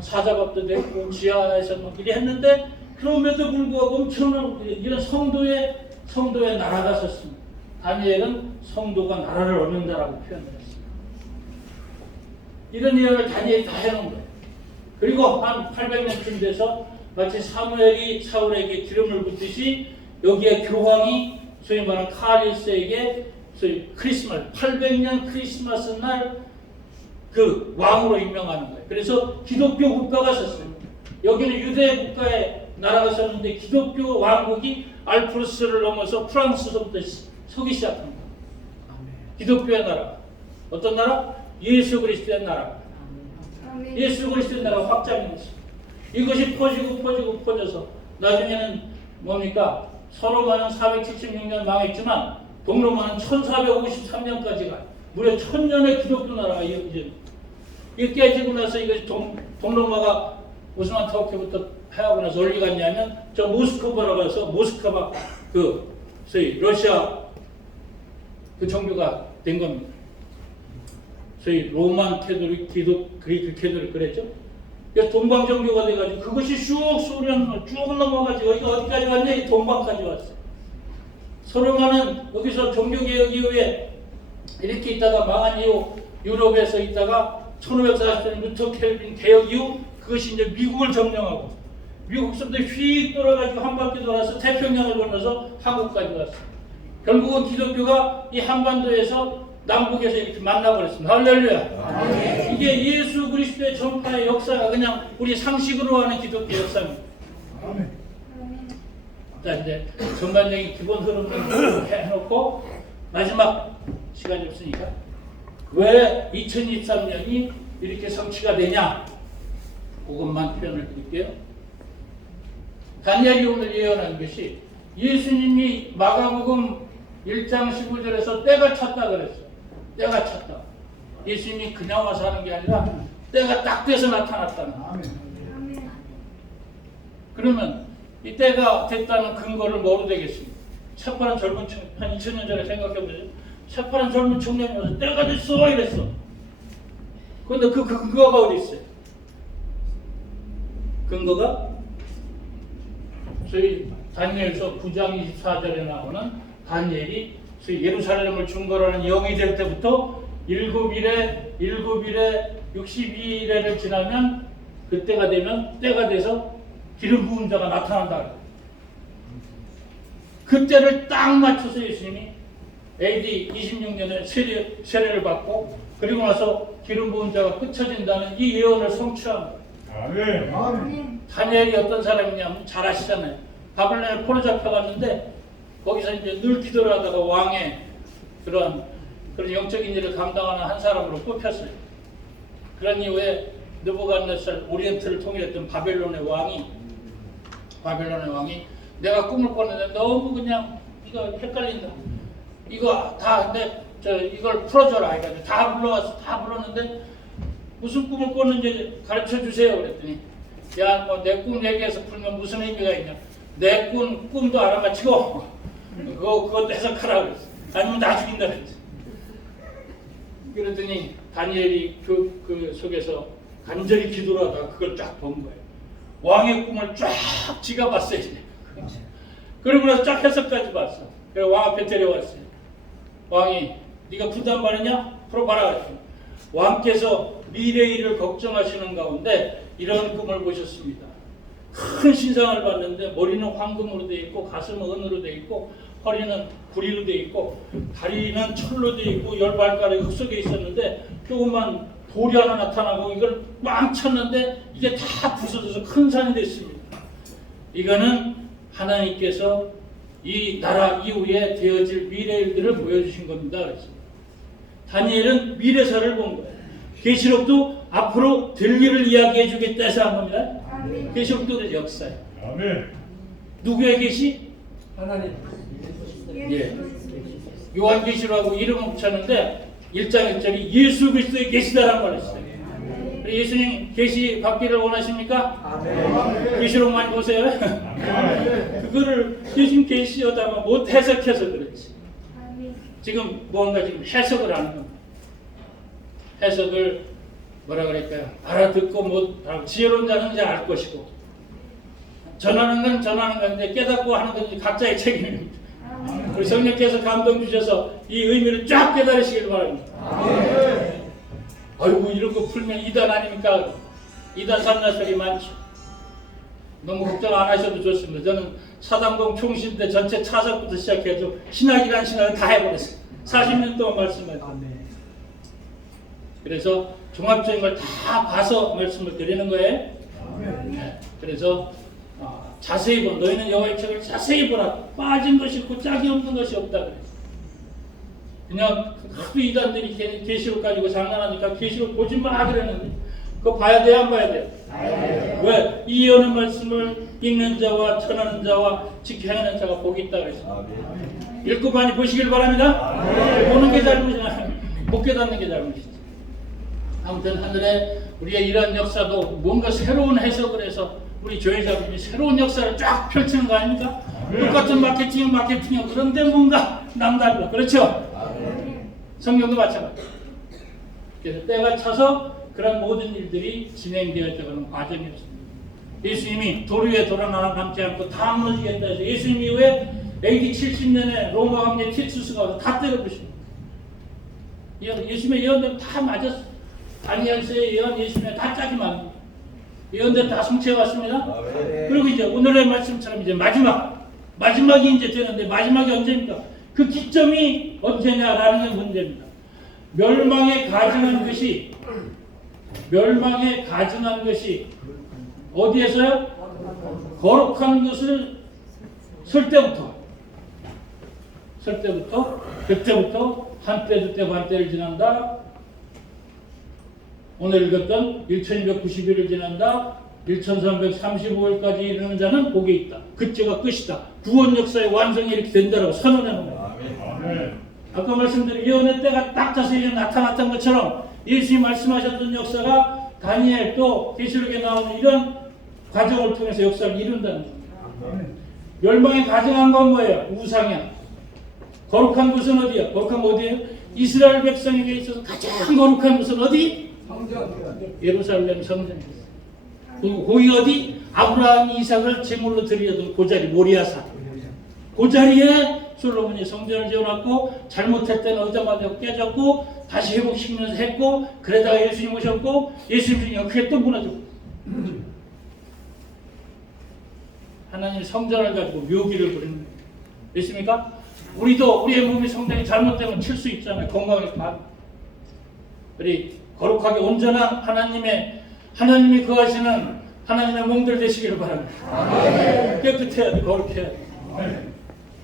사자밥도 됐고 지하에서 막 이렇게 했는데 그럼에도 불구하고 엄청난 이런 성도의 나라가 섰습니다. 다니엘은 성도가 나라를 얻는다라고 표현했습니다. 이런 예언을 다니엘이 다 해놓은 거예요. 그리고 한 800년쯤 돼서 마치 사무엘이 사울에게 기름을 붓듯이 여기에 교황이 소위 말하는 카리스에게 소위 크리스마스 800년 크리스마스 날 그 왕으로 임명하는 거예요. 그래서 기독교 국가가 섰어요. 여기는 유대 국가의 나라가 섰는데 기독교 왕국이 알프스를 넘어서 프랑스서부터 서기 시작합니다. 기독교의 나라. 어떤 나라? 예수 그리스도의 나라. 예수 그리스도의 나라가 확장이 됐습니다. 이것이 퍼져서 나중에는 뭡니까? 서로마는 476년 망했지만 동로마는 1453년까지가 무려 1000년의 기독교 나라가 이어집니다. 이렇게 깨지고 나서 이것이 동로마가 오스만 터키부터 해하고 나서 어디 갔냐면 저 모스크바라고 해서 모스크바 그 소위 러시아 그 종교가 된 겁니다. 소위 로만 캐톨릭, 그리스 캐톨릭 그랬죠. 그래서 동방 종교가 돼가지고 그것이 쭉 소련 쭉 넘어가지고 여기가 어디까지 왔냐? 이 동방까지 왔어요. 서로만은 여기서 종교개혁 이후에 이렇게 있다가 망한 이후 유럽에서 있다가 1540년 루터 켈빈 개혁 이후 그것이 이제 미국을 점령하고 미국서부터 휙 돌아가지고 한 바퀴 돌아서 태평양을 건너서 한국까지 왔어요. 결국은 기독교가 이 한반도에서 남북에서 이렇게 만나버렸습니다. 할렐루야. 이게 예수 그리스도의 전파의 역사가 그냥 우리 상식으로 하는 기독교 역사입니다. 자, 이제 전반적인 기본 흐름을 해놓고 마지막 시간이 없으니까 왜 2023년이 이렇게 성취가 되냐? 그것만 표현을 드릴게요. 다니엘이 오늘 예언한 것이 예수님이 마가복음 1장 15절에서 때가 찼다 그랬어요. 때가 찼다. 예수님이 그냥 와서 하는 게 아니라 때가 딱 돼서 나타났다는. 그러면 이 때가 됐다는 근거를 뭐로 되겠습니까? 새파란 젊은 청년, 한 2000년 전에 생각해보세요. 새파란 젊은 청년이 와서 때가 됐어 이랬어. 그런데 그 근거가 어디 있어요? 근거가 저희 다니엘서 9장 24절에 나오는 다니엘이 예루살렘을 중거하는 영이 될 때부터 7일에 62일에를 지나면 그때가 되면 때가 돼서 기름 부은 자가 나타난다. 그때를 딱 맞춰서 예수님이 AD 26년에 세례를 받고 그리고 나서 기름 부은 자가 흩어진다는 이 예언을 성취한 거예요. 아멘. 다니엘이 어떤 사람이냐면 잘 아시잖아요. 바벨론에 포로 잡혀갔는데 거기서 이제 늘 기도를 하다가 왕의 그런 영적인 일을 감당하는 한 사람으로 뽑혔어요. 그런 이후에 느부갓네살 오리엔트를 통일했던 바벨론의 왕이 내가 꿈을 꿨는데 너무 그냥 이거 헷갈린다. 이거 다 이걸 풀어줘라 해가지고 다 불러와서 다 불렀는데 무슨 꿈을 꿨는지 가르쳐 주세요 그랬더니 야 뭐 내 꿈 얘기해서 풀면 무슨 의미가 있냐. 내 꿈도 알아맞히고 그것도 해석하라 그랬어. 아니면 나 죽인다 그랬어. 그랬더니 다니엘이 그 속에서 간절히 기도를 하다가 그걸 쫙 본 거예요. 왕의 꿈을 쫙 지가 봤어요. 그러고 나서 쫙 해석까지 봤어. 그래서 왕 앞에 데려왔어요. 왕이 네가 군단 받았냐? 풀어봐라. 왕께서 미래 일을 걱정하시는 가운데 이런 꿈을 보셨습니다. 큰 신상을 봤는데 머리는 황금으로 되어 있고 가슴은 은으로 되어 있고 허리는 구리로 되어 있고 다리는 철로 되어 있고 10발가락이 흙속에 있었는데 조그만 돌이 하나 나타나고 이걸 꽉 쳤는데 이게 다 부서져서 큰 산이 됐습니다. 이거는 하나님께서 이 나라 이후에 되어질 미래 일들을 보여주신 겁니다. 그래서 다니엘은 미래사를 본 거예요. 계시록도 앞으로 될 일을 이야기해 주겠다 해서 한 겁니다. 계시록도 역사예요. 아멘. 누구의 계시? 하나님. 예. 요한계시록하고 이름은 붙였는데 1장 1절이 예수 그리스도의 계시다라는 걸 했어요. 예수님 계시 받기를 원하십니까? 계시록 많이 보세요. 그거를 예수님 계시하다가 못 해석해서 그렇지. 지금 뭔가 지금 해석을 하는 겁니다. 해석을 뭐라 그럴까요? 알아듣고 못 알고 지혜로운 자는 이제 알 것이고 전하는 건 전하는 건데 깨닫고 하는 건 각자의 책임입니다. 우리 성령께서 감동 주셔서 이 의미를 쫙 깨달으시길 바랍니다. 아이고 이런 거 풀면 이단 아닙니까? 이단 삼날 소리 많죠. 너무 걱정 안 하셔도 좋습니다. 저는 사당동 총신 때 전체 차석부터 시작해서 신학이란 신학을 다 해버렸어요. 40년 동안 말씀하셨어요. 그래서 종합적인 걸 다 봐서 말씀을 드리는 거예요. 네. 그래서 자세히 본 너희는 여호와의 책을 자세히 보라. 빠진 것이 없고 짝이 없는 것이 없다 그랬어요. 그냥 하도 이단들이 계시록 가지고 장난하니까 계시록 보지 마 그러는데 그거 봐야 돼요 안 봐야 돼요? 왜? 이 예언의 말씀을 읽는 자와 전하는 자와 지켜 행하는 자가 복이 있다 그랬어요. 읽고 많이 보시길 바랍니다. 보는 게 잘못이나 못 깨닫는 게 잘못이죠. 아무튼 하늘에 우리의 이러한 역사도 뭔가 새로운 해석을 해서 우리 교회자분이 새로운 역사를 쫙 펼치는 거 아닙니까? 똑같은 마케팅이야. 그런데 뭔가 남달라. 그렇죠? 성경도 마찬가지. 그래서 때가 차서 그런 모든 일들이 진행되어져가는 과정이었습니다. 예수님이 돌 위에 돌 하나 남지 않고 다 무너지겠다 해서 예수님 이후에 AD 70년에 로마 황제 티투스가 와서 다 때려부십니다. 예수님의 예언대로 다 맞았어요. 다니엘서의 예언 예수님의 다 짝이 맞습니다. 예언대로 다 성취해 왔습니다. 그리고 이제 오늘의 말씀처럼 이제 마지막이 이제 되는데 마지막이 언제입니까? 그 기점이 언제냐라는 게 문제입니다. 멸망에 가증한 것이 어디에서요? 거룩한 것을 설 때부터 그때부터 한때 두때 반때를 지난다. 오늘 읽었던 1291을 지난다. 1335일까지 이르는 자는 복이 있다. 그때가 끝이다. 구원 역사의 완성이 이렇게 된다라고 선언해 놓은 거예요. 아까 말씀드린 예언의 때가 딱 자서 이제 나타났던 것처럼 예수님이 말씀하셨던 역사가 다니엘 또 계시록에 나오는 이런 과정을 통해서 역사를 이룬다는 겁니다. 멸망에 가증한 건 뭐예요? 우상이야. 거룩한 곳은 어디야? 거룩한 곳 어디예요? 이스라엘 백성에게 있어서 가장 거룩한 곳은 어디? 예루살렘 성전이었어요. 그리고 거기 어디? 아브라함이 이삭을 제물로 드리려던 그 자리 모리아산. 그 자리에 솔로몬이 성전을 지어놨고 잘못했던 의자마저 깨졌고 다시 회복시키면서 했고 그러다가 예수님 오셨고 예수님 그게 또 무너졌고 하나님 성전을 가지고 묘기를 부리는 거예요. 됐습니까? 우리도 우리의 몸이 성전이 잘못되면 칠 수 있잖아요. 건강에 반. 우리 거룩하게 온전한 하나님이 거하시는 하나님의 몸들 되시기를 바랍니다. 깨끗해야 돼, 거룩해야 돼.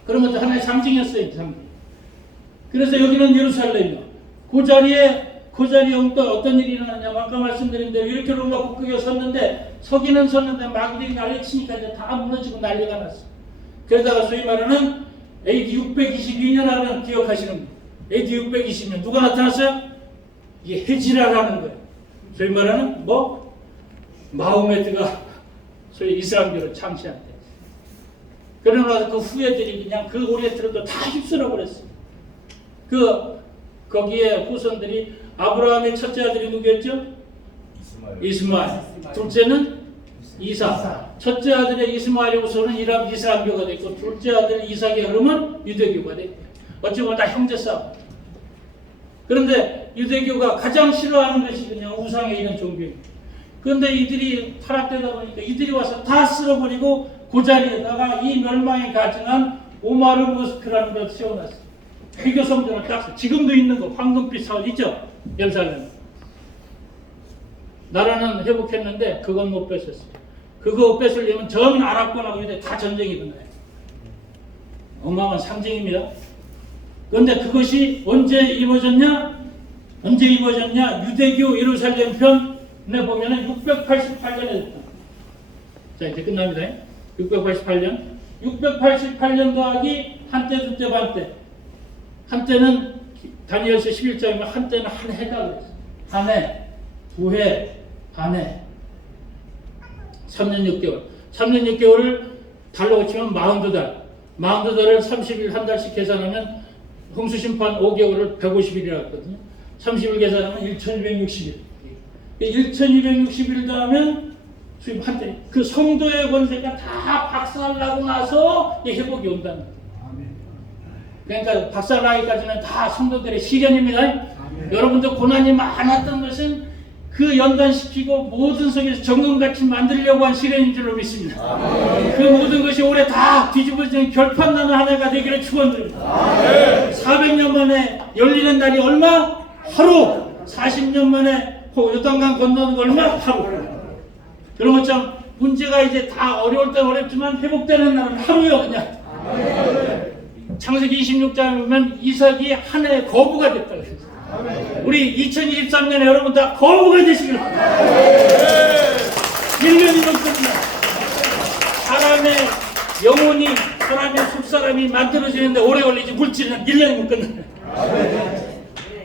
그런 것도 하나의 상징이었어요, 상징. 그래서 여기는 예루살렘이요. 그 자리에 어떤 일이 일어나냐? 아까 말씀드린 대로 이렇게 로마 국경에 섰는데 서기는 섰는데 마귀들이 난리치니까 이제 다 무너지고 난리가 났어. 그러다가 소위 말하는 AD 622년 하면 기억하시는 거예요. AD 620년 누가 나타났어요? 이게 헤지라라는 거예요. 소위 말하는 마호메트가 소위 이슬람교를 창시한 때. 그러나 그 후예들이 그냥 그 오리엔트로 다 휩쓸어 버렸어요. 거기에 후손들이 아브라함의 첫째 아들이 누구였죠? 이스마엘. 둘째는 이삭. 첫째 아들의 이스마엘로서는 이스라엘교가 됐고 둘째 아들 이삭의 흐름은 유대교가 됐고 어찌 보면 다 형제 싸움. 그런데 유대교가 가장 싫어하는 것이 그냥 우상에 이런 종교입니다. 그런데 이들이 타락되다 보니까 이들이 와서 다 쓸어버리고 그 자리에다가 이 멸망에 가증한 오마르 모스크라는 걸 세워놨어요. 회교 성전을 딱 지금도 있는 거 황금빛 사원 있죠? 예루살렘. 나라는 회복했는데 그건 못 뺏었어요. 그거 뺏으려면 전 아랍권하고 유대 다 전쟁이 일어나요. 어마어마한 상징입니다. 그런데 그것이 언제 이루어졌냐? 유대교 예루살렘 편에 보면은 688년에 됐다. 자, 이제 끝납니다. 688년. 688년 더하기 한때, 두때, 반때. 한때는 다니엘서 11장이면 한때는 한 해다 그랬어요. 한 해, 두 해, 반 해. 3년 6개월. 3년 6개월을 달로 고치면 42달. 42달을 30일 한 달씩 계산하면 홍수심판 5개월을 150일이라고 했거든요. 30일 계산하면 1260일. 1260일 더하면 수입 한때. 그 성도의 권세가 다 박살나고 나서 회복이 온다는 거예요. 그러니까 박살나기까지는 다 성도들의 시련입니다. 여러분들 고난이 많았던 것은 그 연단시키고 모든 속에서 정금같이 만들려고 한 시련인 줄로 믿습니다. 그 모든 것이 올해 다 뒤집어지는 결판나는 한 해가 되기를 축원드립니다. 400년 만에 열리는 날이 얼마? 하루. 40년 만에 요단강 건너는 거 얼마? 하루. 그런 것처럼 문제가 이제 다 어려울 땐 어렵지만 회복되는 날은 하루요 그냥. 창세기 26장에 보면 이삭이 한 해의 거부가 됐다 그랬어요. 우리 2023년에 여러분 다 거부가 되시길 바랍니다. 1년이 넘습니다. 사람의 영혼이 사람의 속사람이 만들어지는데 오래 걸리지 물질은 1년이면 끝나요.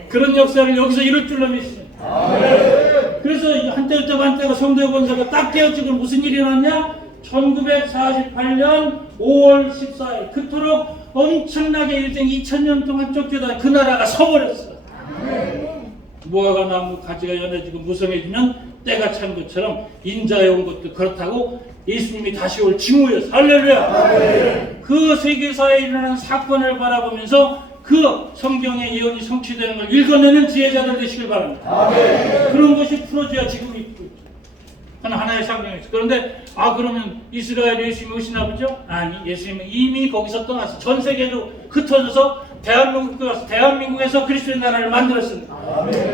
그런 역사를 여기서 이룰 줄로 믿습니다. 그래서 한때부터 반때가 성도의 권세가 딱 깨어지고 무슨 일이 일어났냐? 1948년 5월 14일 그토록 엄청나게 일등 2000년 동안 쫓겨다 그 나라가 서버렸어. 무화과 나무 가지가 연해지고 무성해지면 때가 찬 것처럼 인자에 온 것도 그렇다고 예수님이 다시 올 징후였어. 할렐루야. 그 세계사에 일어나는 사건을 바라보면서 그 성경의 예언이 성취되는 걸 읽어내는 지혜자들 되시길 바랍니다. 그런 것이 풀어져야 지금 있고 하나의 상징이죠. 그런데 그러면 이스라엘 예수님이 오시나 보죠? 아니, 예수님은 이미 거기서 떠나서 전 세계로 흩어져서 대한민국에 와서 대한민국에서 그리스도의 나라를 만들었습니다.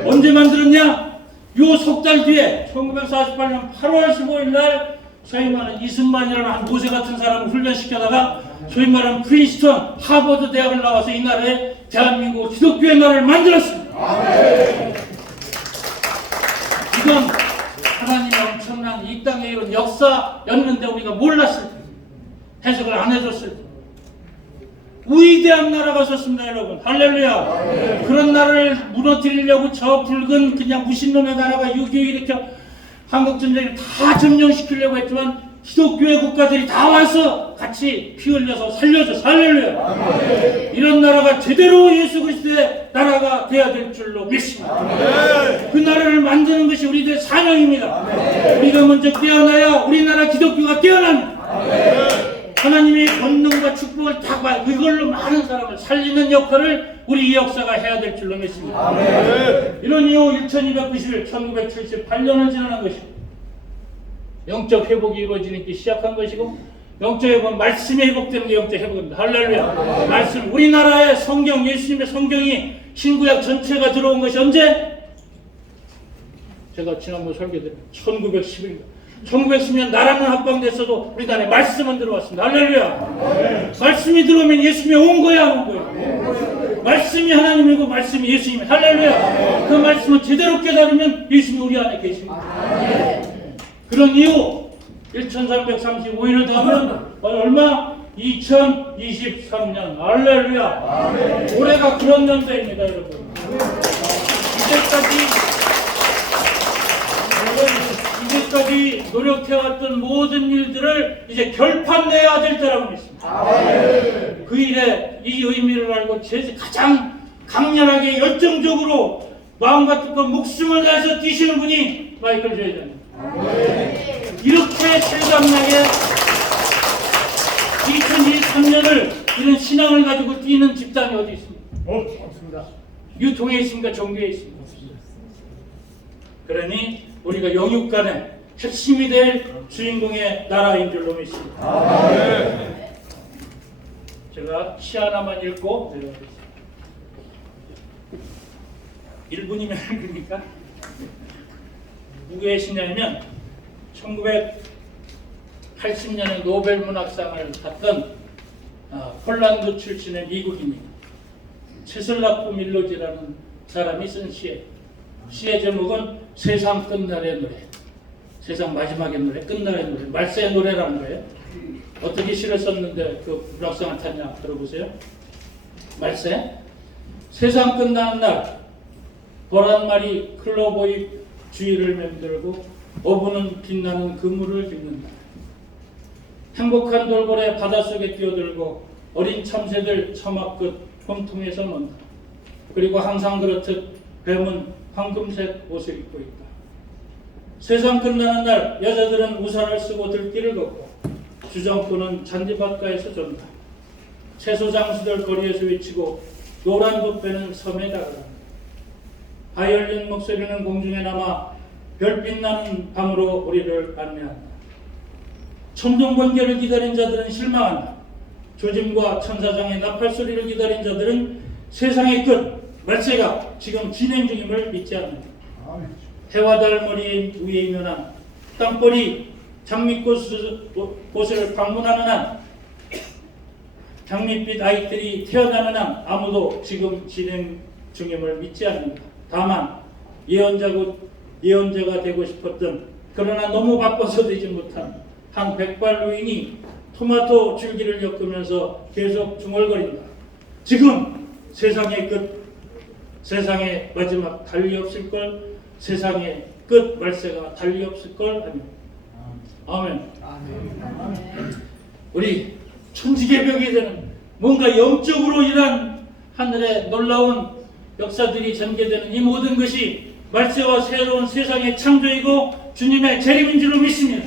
언제 만들었냐? 요 석 달 뒤에 1948년 8월 15일 날 소위 말하는 이승만이라는 한 모세 같은 사람을 훈련시켜다가 소위 말하는 프린스턴 하버드 대학을 나와서 이 나라에 대한민국 기독교의 나라를 만들었습니다. 이건 하나님의 엄청난 이 땅에 이런 역사였는데 우리가 몰랐을 때, 해석을 안 해줬을 때 위대한 나라가 섰습니다, 여러분. 할렐루야. 그런 나라를 무너뜨리려고 저 붉은 그냥 무신놈의 나라가 6.25 일으켜 한국전쟁을 다 점령시키려고 했지만 기독교의 국가들이 다 와서 같이 피 흘려서 살려줘. 할렐루야. 이런 나라가 제대로 예수 그리스도의 나라가 돼야 될 줄로 믿습니다. 그 나라를 만드는 것이 우리들의 사명입니다. 우리가 먼저 깨어나야 우리나라 기독교가 깨어납니다. 하나님의 권능과 축복을 다 받아 그걸로 많은 사람을 살리는 역할을 우리 이 역사가 해야 될 줄로 믿습니다. 이런 이후 1291, 1978년을 지나는 것이고 영적 회복이 이루어지기 시작한 것이고 영적 회복은 말씀이 회복되는 게 영적 회복입니다. 할렐루야. 말씀, 우리나라의 성경, 예수님의 성경이 신구약 전체가 들어온 것이 언제? 제가 지난번 설교드린 1910년 1910년 나라는 합방됐어도 우리나라에 말씀은 들어왔습니다. 할렐루야. 말씀이 들어오면 예수님이 온 거야, 온 거야. 말씀이 하나님이고 말씀이 예수님이. 할렐루야. 그 말씀을 제대로 깨달으면 예수님이 우리 안에 계십니다. 그런 이후 1335일을 더하면 얼마? 2023년. 할렐루야. 올해가 그런 연도입니다, 여러분. 이제까지 노력해왔던 모든 일들을 이제 결판내야 될 때라고 믿습니다. 그 일에 이 의미를 알고 가장 강렬하게 열정적으로 마음과 뜻과 목숨을 다해서 뛰시는 분이 마이클 조이자입니다. 이렇게 이렇게 실감나게 2023년을 이런 신앙을 가지고 뛰는 집단이 어디 있습니까? 없습니다. 유통에 있습니까? 종교에 있습니까? 그러니 우리가 영육간에 핵심이 될 주인공의 나라인 줄로 믿습니다. 제가 시 하나만 읽고 내려가겠습니다. 1분이면 읽으니까 누구의 시냐면 1980년에 노벨 문학상을 탔던 폴란드 출신의 미국인입니다. 체슬라프 밀로지라는 사람이 쓴 시의 제목은 세상 끝날의 노래, 세상 마지막의 노래, 끝날의 노래, 말세의 노래라는 거예요. 어떻게 시를 썼는데 그 문학상을 탔냐 들어보세요. 말세. 세상 끝나는 날 벌한 마리 클로보이 주위를 맴돌고 어부는 빛나는 그물을 빚는다. 행복한 돌고래 바닷속에 뛰어들고 어린 참새들 처막 끝 홈통에서 논다. 그리고 항상 그렇듯 뱀은 황금색 옷을 입고 있다. 세상 끝나는 날 여자들은 우산을 쓰고 들길을 걷고 주정꾼은 잔디밭가에서 존다. 채소 장수들 거리에서 외치고 노란 붓배는 섬에 다가간다. 바이올린 목소리는 공중에 남아 별빛 나는 밤으로 우리를 안내한다. 천둥 번개를 기다린 자들은 실망한다. 조짐과 천사장의 나팔 소리를 기다린 자들은 세상의 끝 말세가 지금 진행 중임을 믿지 않는다. 해와 달 머리 위에 있는 한 땅벌이 장미꽃을 방문하는 한 장밋빛 아이들이 태어나는 한 아무도 지금 진행 중임을 믿지 않는다. 다만 예언자가 되고 싶었던 그러나 너무 바빠서 되지 못한 한 백발 노인이 토마토 줄기를 엮으면서 계속 중얼거린다. 지금 세상의 끝, 세상의 마지막 달리 없을 걸, 세상의 끝 말세가 달리 없을 걸 하며. 아멘. 우리 천지개벽이 되는 뭔가 영적으로 일한 하늘의 놀라운 역사들이 전개되는 이 모든 것이 말세와 새로운 세상의 창조이고 주님의 재림인 줄로 믿습니다.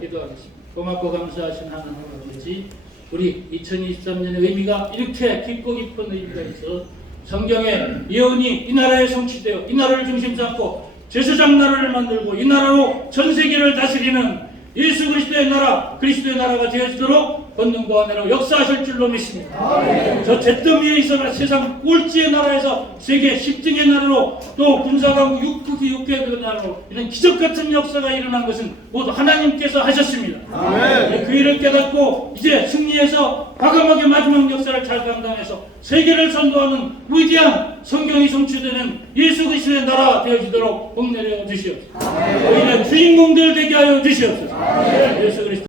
기도하겠습니다. 고맙고 감사하신 하나님 아버지, 우리 2023년의 의미가 이렇게 깊고 깊은 의미가 있어 성경에 예언이 이 나라에 성취되어 이 나라를 중심 잡고 제사장 나라를 만들고 이 나라로 전 세계를 다스리는 예수 그리스도의 나라, 그리스도의 나라가 되어지도록 권능과 은혜로 역사하실 줄로 믿습니다. 저 잿더미에 있어서 세상 꼴찌의 나라에서 세계 10등의 나라로 또 군사강국 6개 나라로 이런 기적같은 역사가 일어난 것은 모두 하나님께서 하셨습니다. 그 일을 깨닫고 이제 승리해서 과감하게 마지막 역사를 잘 감당해서 세계를 선도하는 위대한 성경이 성취되는 예수 그리스도의 나라 되어지도록 복 내려 주시옵소서. 우리는 주인공들 되게 하여 주시옵소서. 예수 그리스도